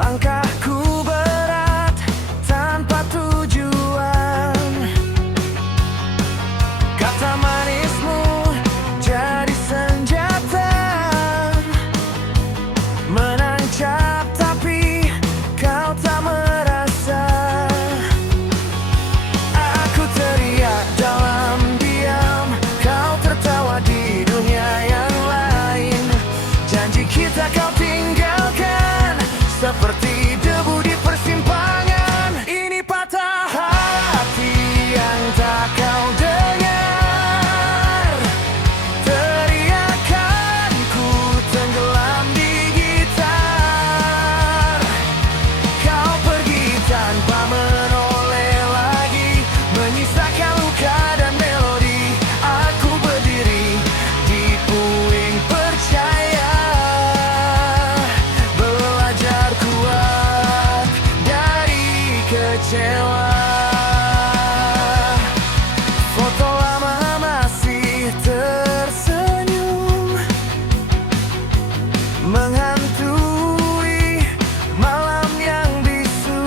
Langkahku berat tanpa tujuan. Kata manismu jadi senjata, menancap tapi kau tak merasa. Aku teriak dalam diam, kau tertawa di dunia yang lain. Janji kita kau tinggalkan seperti debu di persimpangan. Ini patah hati yang tak kau dengar. Teriakanku tenggelam di gitar. Kau pergi tanpa menoleh lagi, menyisakan luka dan melodi. Aku berdiri di puing percaya, belajar kuat dari kecewa. Foto lama masih tersenyum, menghantui malam yang bisu.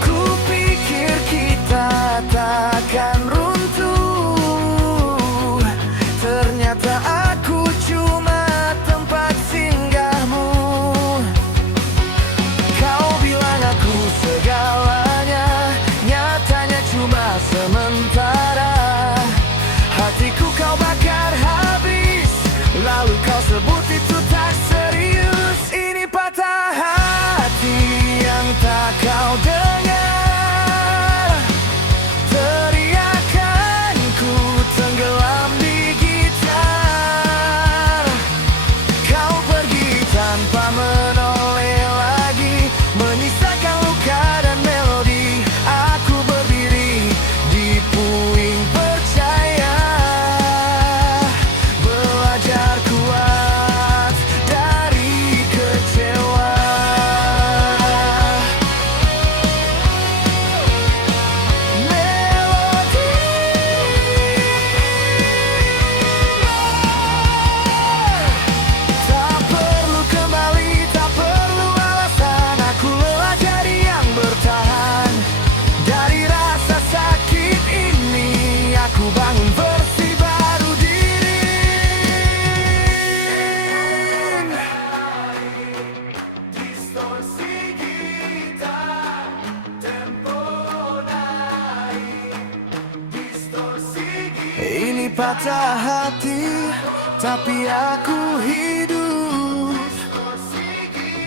Kupikir kita takkan runtuh, ternyata aku cuma tempat singgahmu. Kau bilang aku segalanya, nyatanya cuma sementara. Hatiku kau bakar habis, lalu kau sebut itu tak serius. Ini patah hati yang tak kau dengar. Teriakanku tenggelam di gitar. Kau pergi tanpa menoleh lagi, menyisakan luka dan melodi. Aku berdiri di puing percaya, belajar kuat dari kecewa. Melodi tak perlu kembali, tak perlu alasan. Aku lelah jadi yang bertahan. Dari rasa sakit ini aku bangun versi baru diri. Distorsi gitar, tempo naik. Distorsi gitar. Ini patah hati, tapi aku hidup.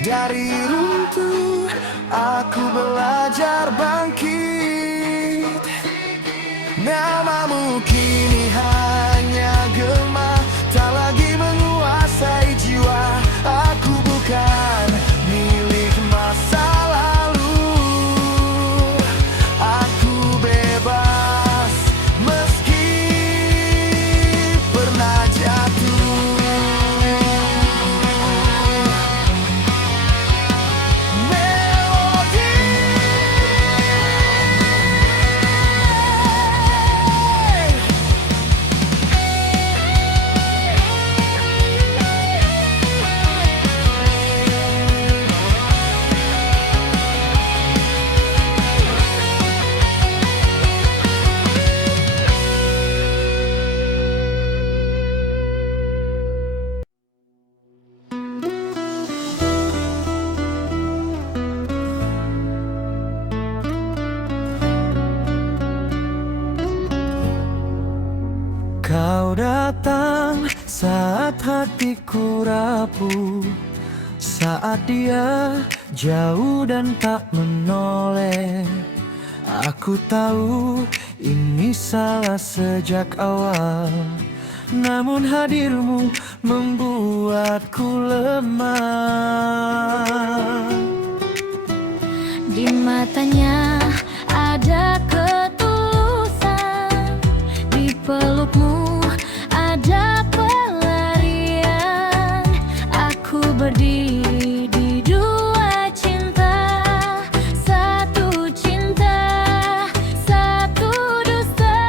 Dari runtuh, aku belajar bangkit. Namamu kini hanya gema, tak lagi menguasai jiwa. Aku bukan milik masa lalu. Aku bebas meski pernah jatuh. Melodi kau datang saat hatiku rapuh, saat dia jauh dan tak menoleh. Aku tahu ini salah sejak awal, namun hadirmu membuatku lemah. Di matanya ada ketulusan, di pelukmu ada pelarian. Aku berdiri di dua cinta, satu cinta, satu dusta.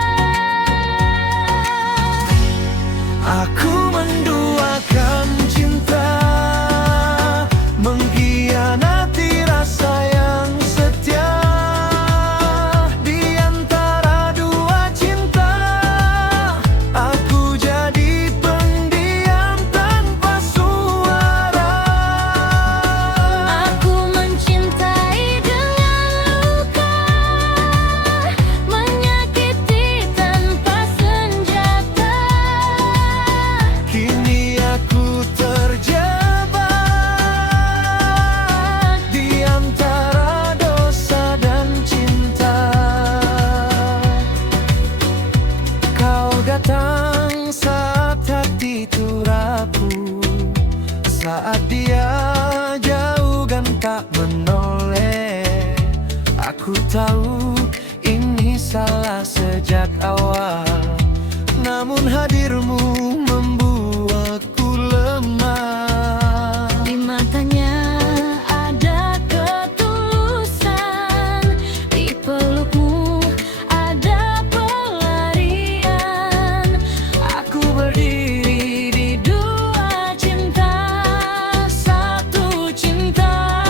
Aku menduakan cinta Aku tahu ini salah sejak awal, namun hadirmu membuatku lemah. Di matanya ada ketulusan, di pelukmu ada pelarian. Aku berdiri di dua cinta, satu cinta,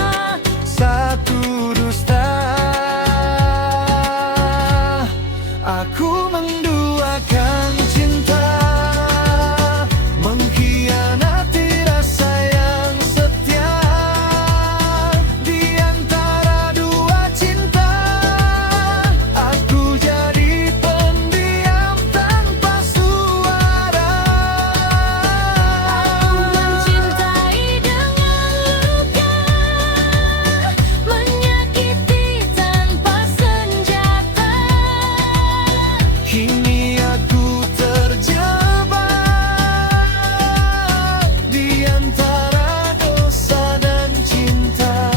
satu dusta. Aku menduakan cinta, mengkhianati rasa yang setia. Di antara dua cinta, aku jadi pendiam tanpa suara. Aku mencintai dengan luka, menyakiti tanpa senjata. Kini aku terjebak di antara dosa dan cinta.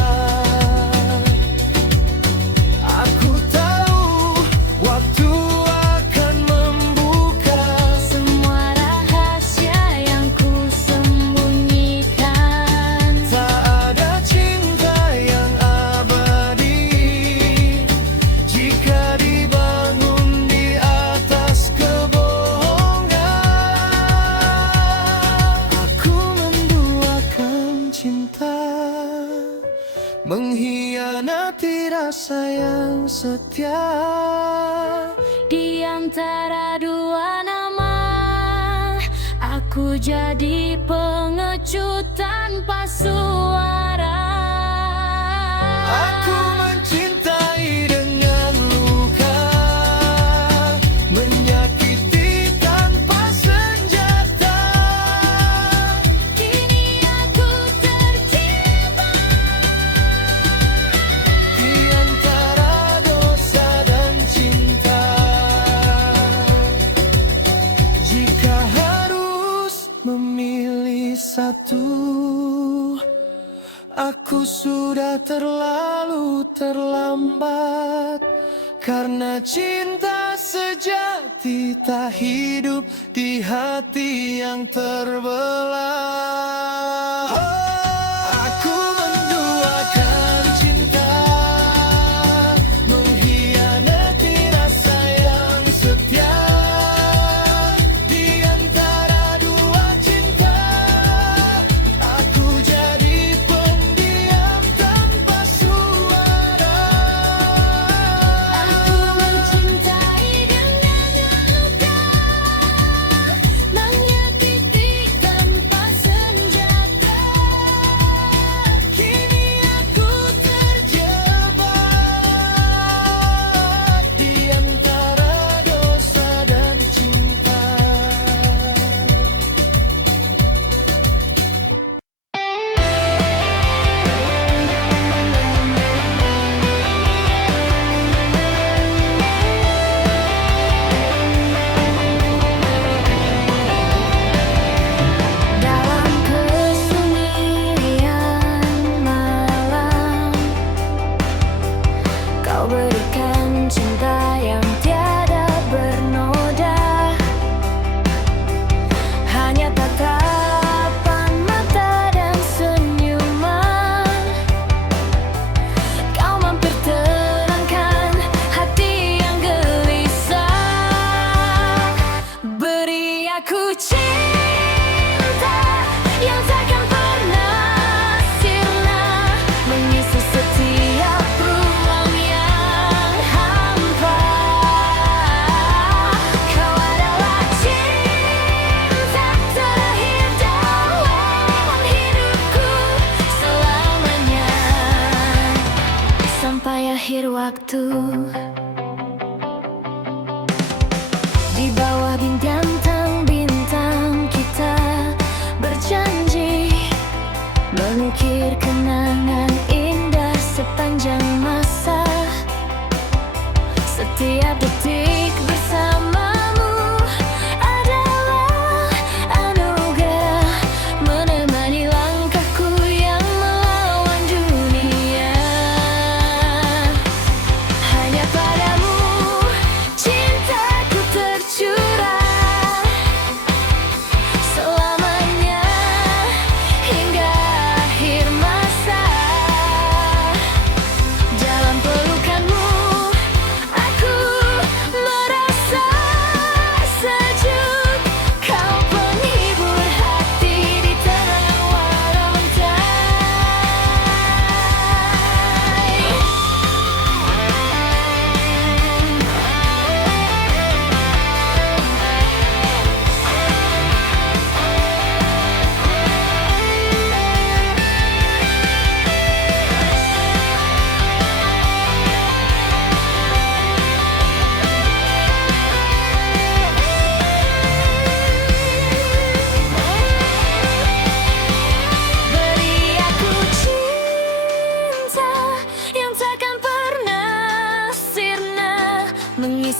Aku tahu waktu akan membuka Semua rahasia yang ku sembunyikan. tak ada cinta yang abadi jika dibangun di atas kebohongan. Aku menduakan cinta, mengkhianati rasa yang setia. Di antara dua nama, aku jadi pengecut tanpa suara. Aku mencintai dengan luka, menyakiti tanpa senjata. Kini aku terjebak Di antara dosa dan cinta. Jika harus memilih satu, aku sudah terlalu terlambat. Karena cinta sejati tak hidup di hati yang terbelah. Aku menduakan cinta, mengkhianati rasa yang setia. Di antara dua cinta, aku jadi pendiam tanpa suara. Aku mencintai dengan luka, menyakiti tanpa senjata. Kini aku terjebak di antara dosa dan cinta. Dalam kesunyian malam, kau berikan cinta yang tiada bernoda. Hanya tatapan mata dan senyuman, kau mampir terangkan hati yang gelisah. Beri aku cinta yang takkan pernah sirna, mengisi setiap ruang yang hampa. Kau adalah cinta terakhir dalam hidupku selamanya, sampai akhir waktu. Di bawah bintang-bintang kita berjanji mengukir kenangan indah sepanjang masa. Setiap detik bersamamu adalah anugerah, menemani langkahku yang melawan dunia.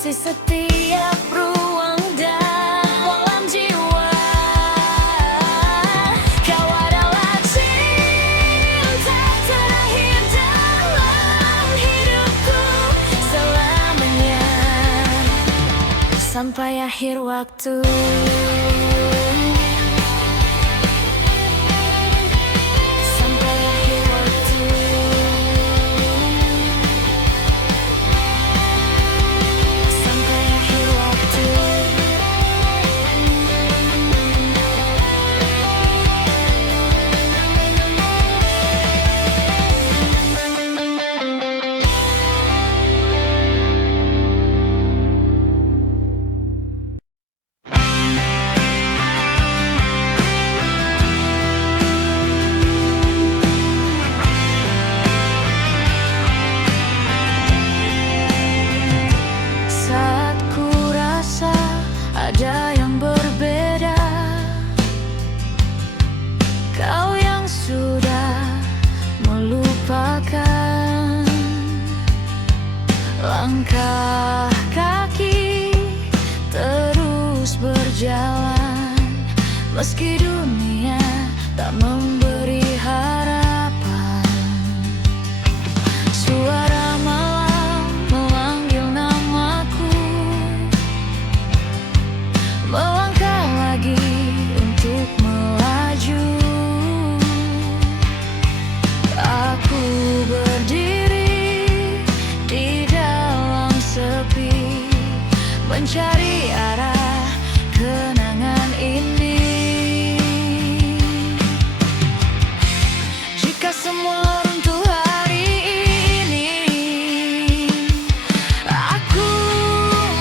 mengisi setiap ruang dan kolam jiwa. Kau adalah cinta terakhir dalam hidupku selamanya, sampai akhir waktu. Sampai akhir waktu. Sampai akhir waktu. Saat ku rasa ada yang berbeda, kau yang sudah melupakan. Langkah kaki terus berjalan, meski dunia tak memberi harapan. Suara malam memanggil namaku, melangkah lagi untuk melaju. Aku berdiri di dalam sepi, mencari arah kenangan ini. Jika semua runtuh hari ini, aku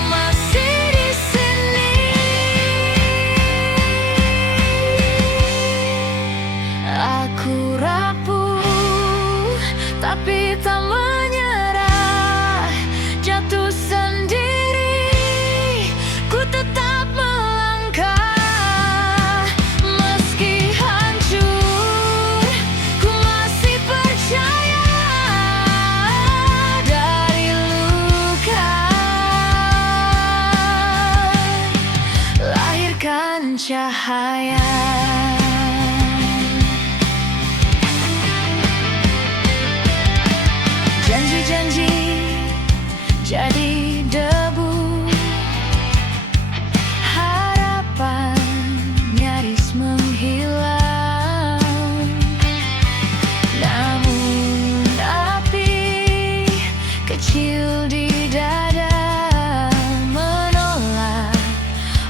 masih di sini. Aku rapuh tapi tak menyerah, jatuh sendiri, ku tetap melangkah. Meski hancur, ku masih percaya. Dari luka lahirkan cahaya. Janji-janji jadi debu, harapan nyaris menghilang. Namun api kecil di dada menolak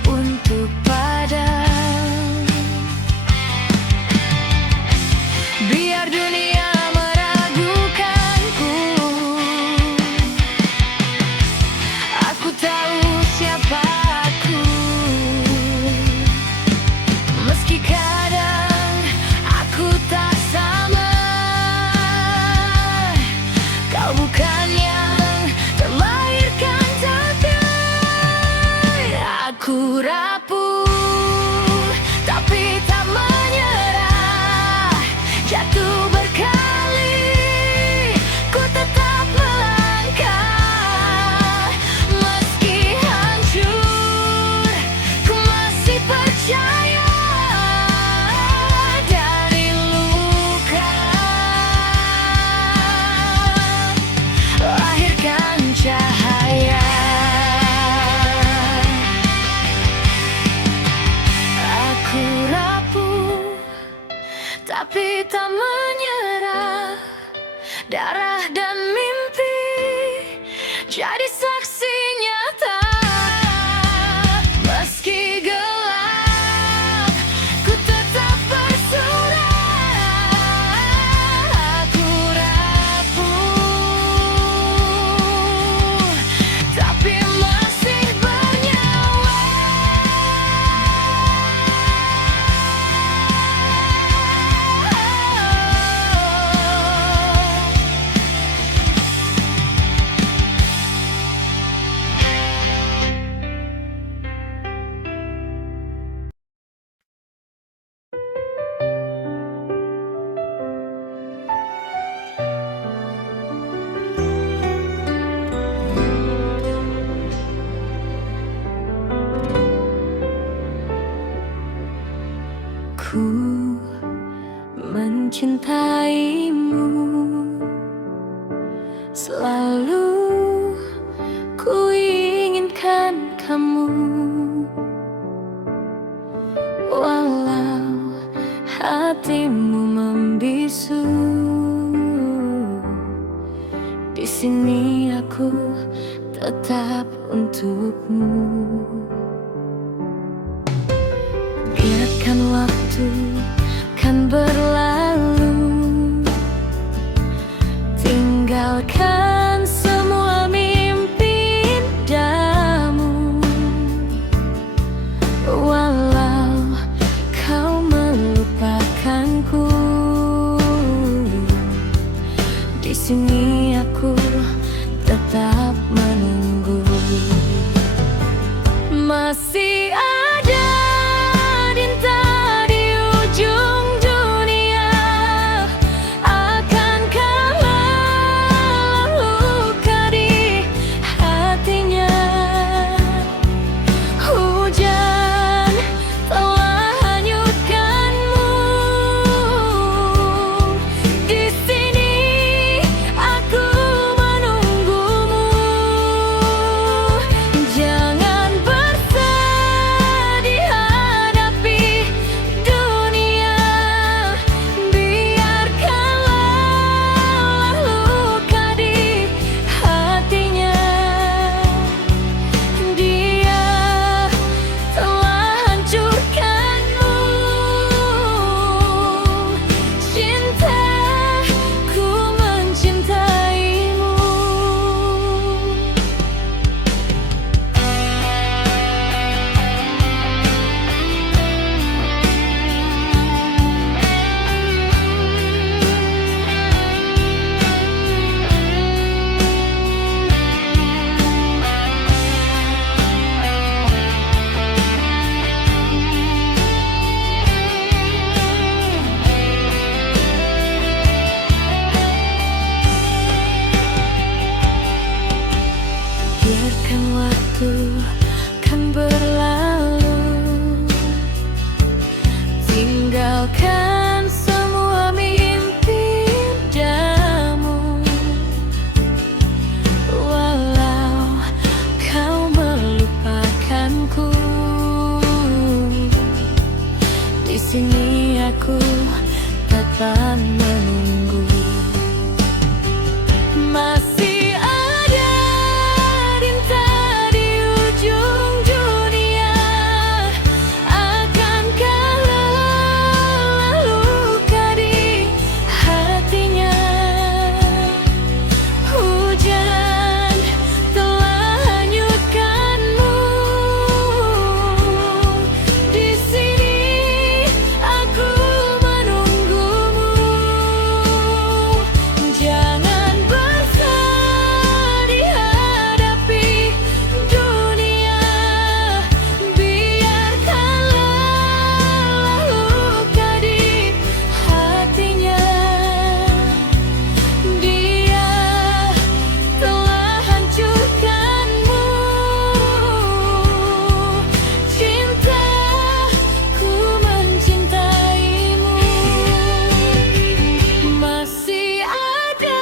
untuk padam. Biar dunia meragukanku, aku tahu siapa aku. Meski kadang aku tak sama, kau bukan yang terlahirkan takdir. Aku rapuh tapi tak menyerah, jatuh berkali, ku tetap melangkah. Meski hancur, ku masih percaya. Dari luka lahirkan cahaya. Aku rapuh tapi tak menyerah, darah dan mimpi jadi saksi nyata. Meski gelap, ku tetap bersuara. Aku rapuh tapi masih bernyawa. Di sini aku tetap untukmu. Biarkan waktu kan berlalu, tinggalkan semua mimpi indamu. Walau kau melupakanku, di sini aku tetap menunggu. Masih ada cinta di ujung dunia, akankah luka di hatinya? Hujan telah hanyutkanmu, di sini aku menunggumu. Jangan bersedih hadapi dunia, biarkanlah luka di hatinya. Dia telah hancurkanmu, cintaku mencintaimu. Biarkan waktu kan berlalu, tinggalkan semua mimpi indamu. Walau kau melupakanku, di sini aku tetap menunggu. Masih ada cinta di ujung dunia, akankah luka di hatinya? Hujan telah hanyutkanmu, di sini aku menunggumu. Jangan bersedih hadapi dunia, biarkanlah luka di hatinya. Dia telah hancurkanmu, cintaku mencintaimu. Masih ada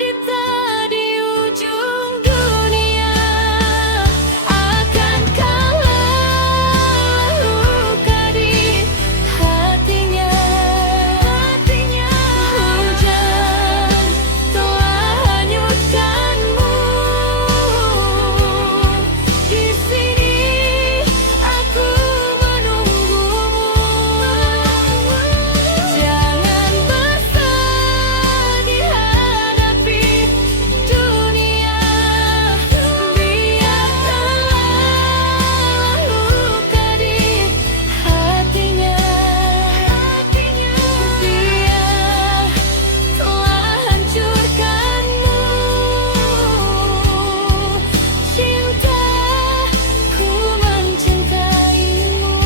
cinta di ujung dunia, akankah luka di hatinya? Hujan telah hanyutkanmu, di sini aku menunggumu. Jangan bersedih hadapi dunia, biarkanlah luka di hatinya. Dia telah hancurkanmu, cintaku mencintaimu.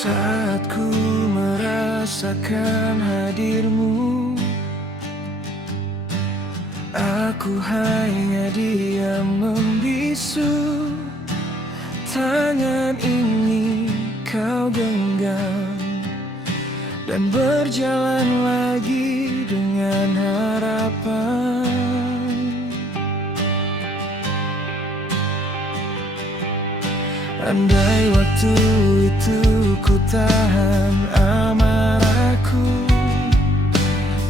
Saat ku merasakan hadirmu, aku hanya diam membisu. Tangan ini kau genggam, dan berjalan lagi dengan harapan. Andai waktu itu ku tahan amarahku,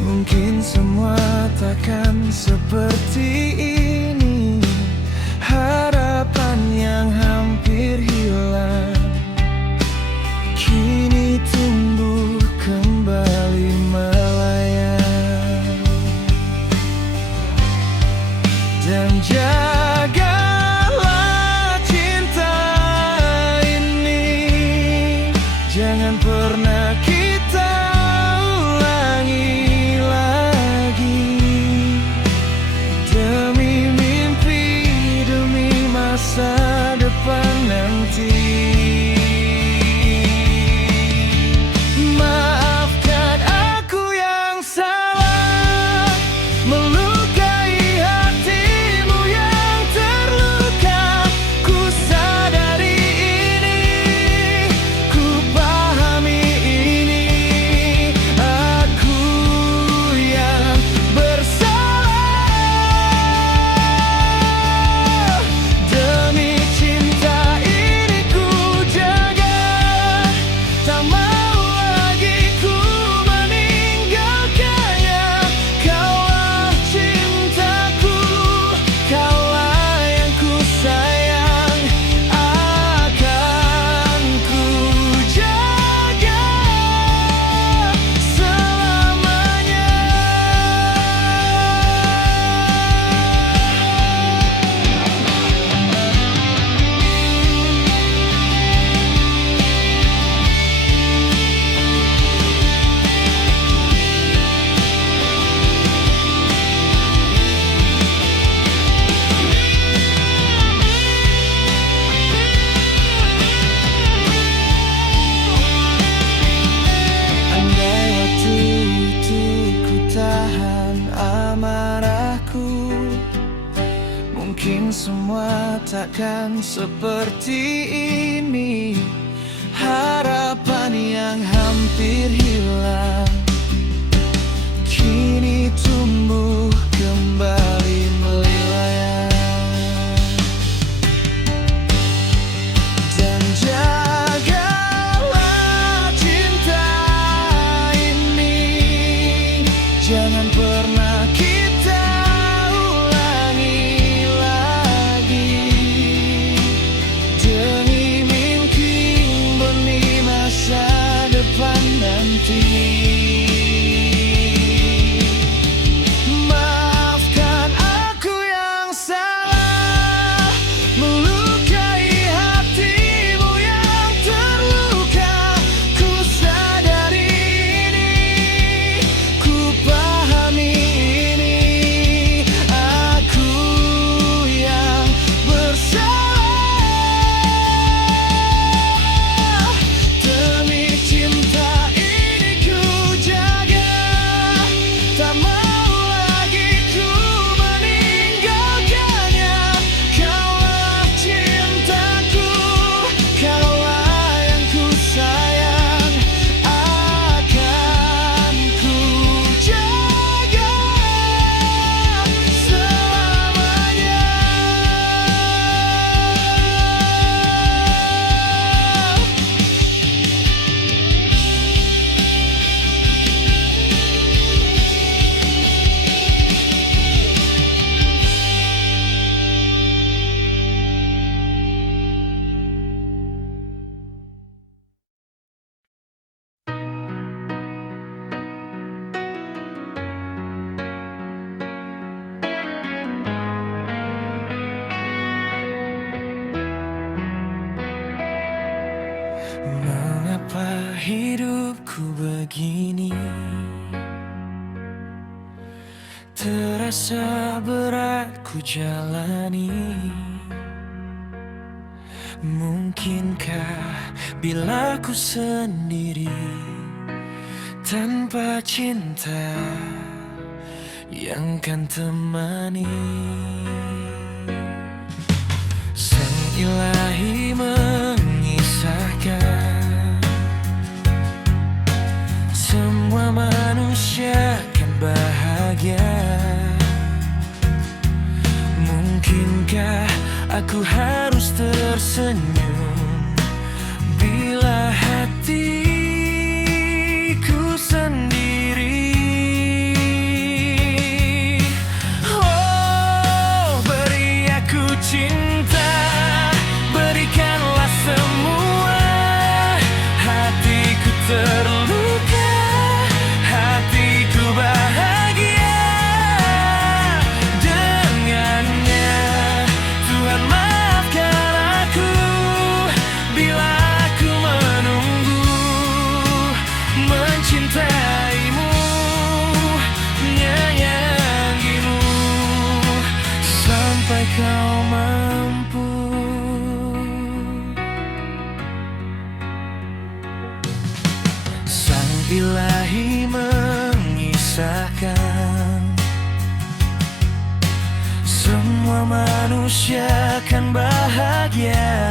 mungkin semua takkan seperti ini. Harapan yang hampir hilang kini tumbuh kembali melayang. Dan jagalah cinta ini, jangan pernah kita ulangi lagi. Demi mimpi, demi masa depan nanti. Maafkan aku yang salah, melukai hatimu yang terluka. Ku sadari ini, ku pahami ini. Aku yang bersalah. Demi cinta ini ku jaga, tak mau lagi ku meninggalkannya. Kaulah cintaku, kaulah yang ku sayang. Akan ku jaga selamanya. Andai waktu itu ku tahan amarahku, mungkin semua takkan seperti ini. Harapan yang hampir hilang kini tumbuh kembali melayang. Dan jagalah cinta ini, jangan pernah kita ulangi lagi. Demi mimpi, demi masa depan nanti. Maafkan aku yang salah, melukai hatimu yang terluka. Ku sadari ini, ku pahami ini. Aku yang bersalah. Demi cinta ini ku jaga, tak mau lagi ku meninggalkannya. Kaulah cintaku, kaulah yang ku sayang. Akan ku jaga selamanya. Mengapa hidupku begini? Terasa berat ku jalani. Mungkinkah bila ku sendiri tanpa cinta yang kan temani? Sang Ilahi mengisahkan rasakan. Semua manusia kan bahagia.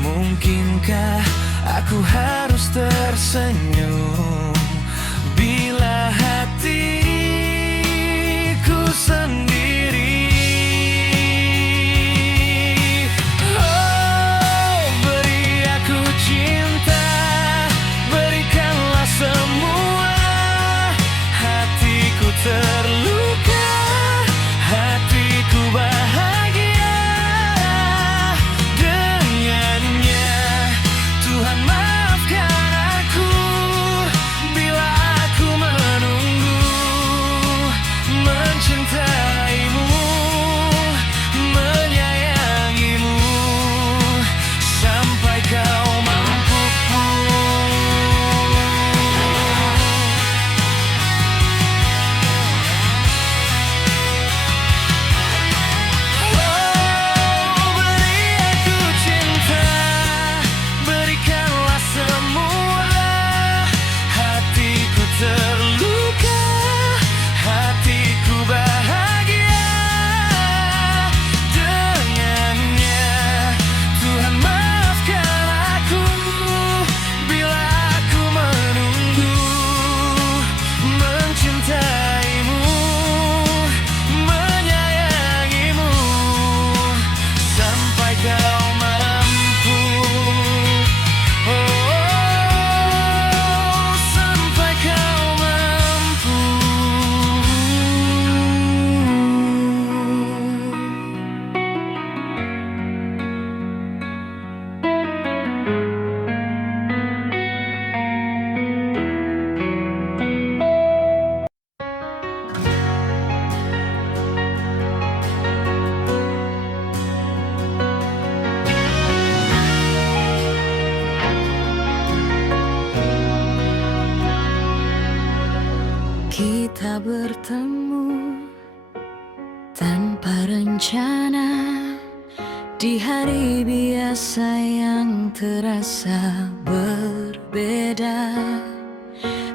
Mungkinkah aku harus tersenyum bila hatiku sendiri? Oh, beri aku cinta, berikanlah semua. Hatiku terluka, hatiku bahagia. Dengannya Tuhan maafkan aku bila aku menunggu, mencintaimu, menyayangimu sampai kau mampu. Terluka, hatiku bahagia. Dengannya Tuhan maafkan aku bila aku menunggu, mencintaimu, menyayangimu sampai kau mampu. Sampai kau mampu. Kita bertemu tanpa rencana di hari biasa yang terasa berbeda.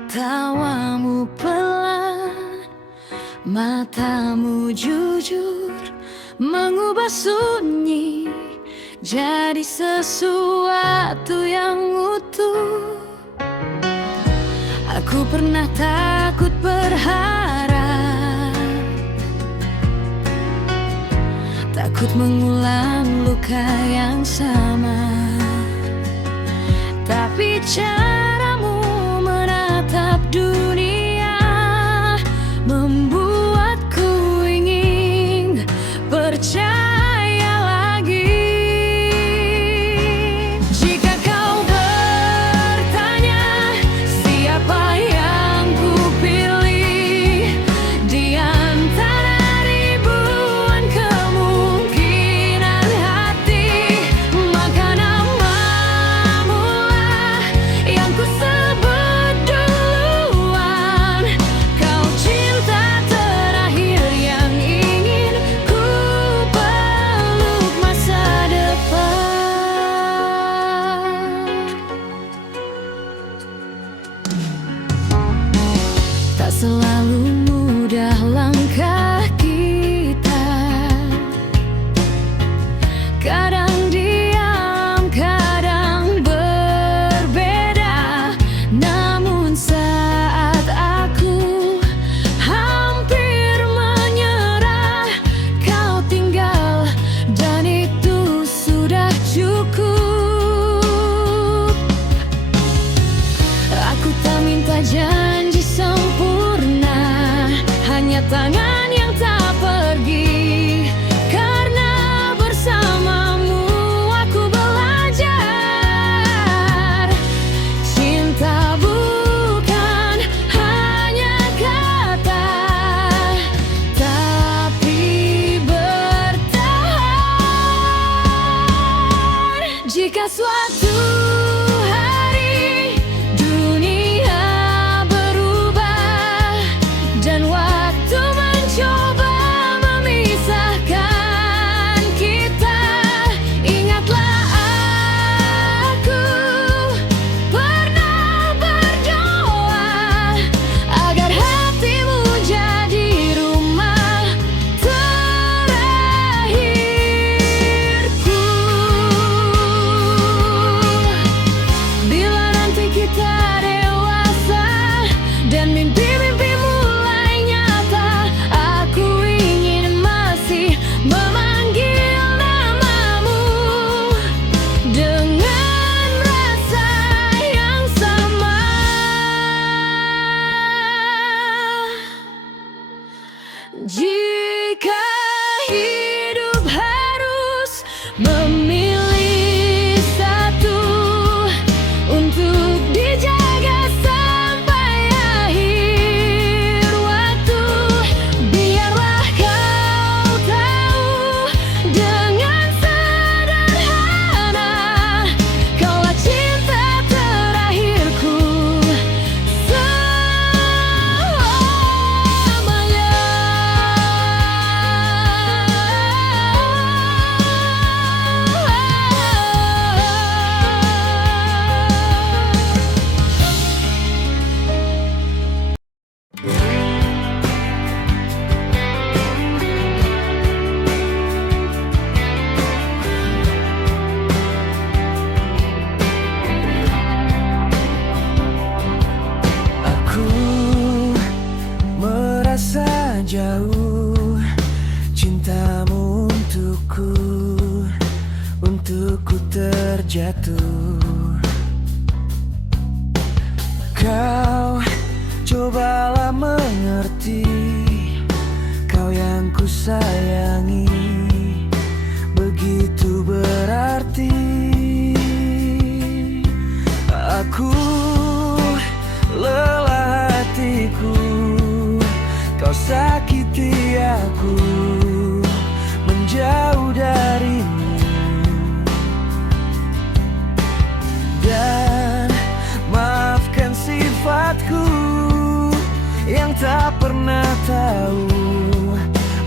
Tawamu pelan, matamu jujur, mengubah sunyi jadi sesuatu yang utuh. Aku pernah takut berharap, takut mengulang luka yang sama. Tapi caramu menatap dunia membuatku ingin percaya lagi. Jika kau bertanya siapa yang kupilih di antara ribuan kemungkinan hati, maka namamu lah yang ku sebut duluan. Kau cinta terakhir yang ingin ku peluk masa depan. Tak selalu mudah langkah kita, kadang diam, kadang berbeda. Namun saat aku hampir menyerah, kau tinggal dan itu sudah cukup. Aku tak minta janji sempurna, hanya tangan yang tak pergi. Karena bersamamu aku belajar, cinta bukan hanya kata, tapi bertahan. Jika suatu hari dunia berubah dan waktu mencoba memisahkan kita, ingatlah aku pernah berdoa waktu ku terjatuh. Kau cobalah mengerti, kau yang ku sayangi begitu berarti. Aku lelah hatiku, kau sakiti aku, menjauh darimu. Dan maafkan sifatku yang tak pernah tahu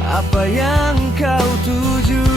apa yang kau tuju.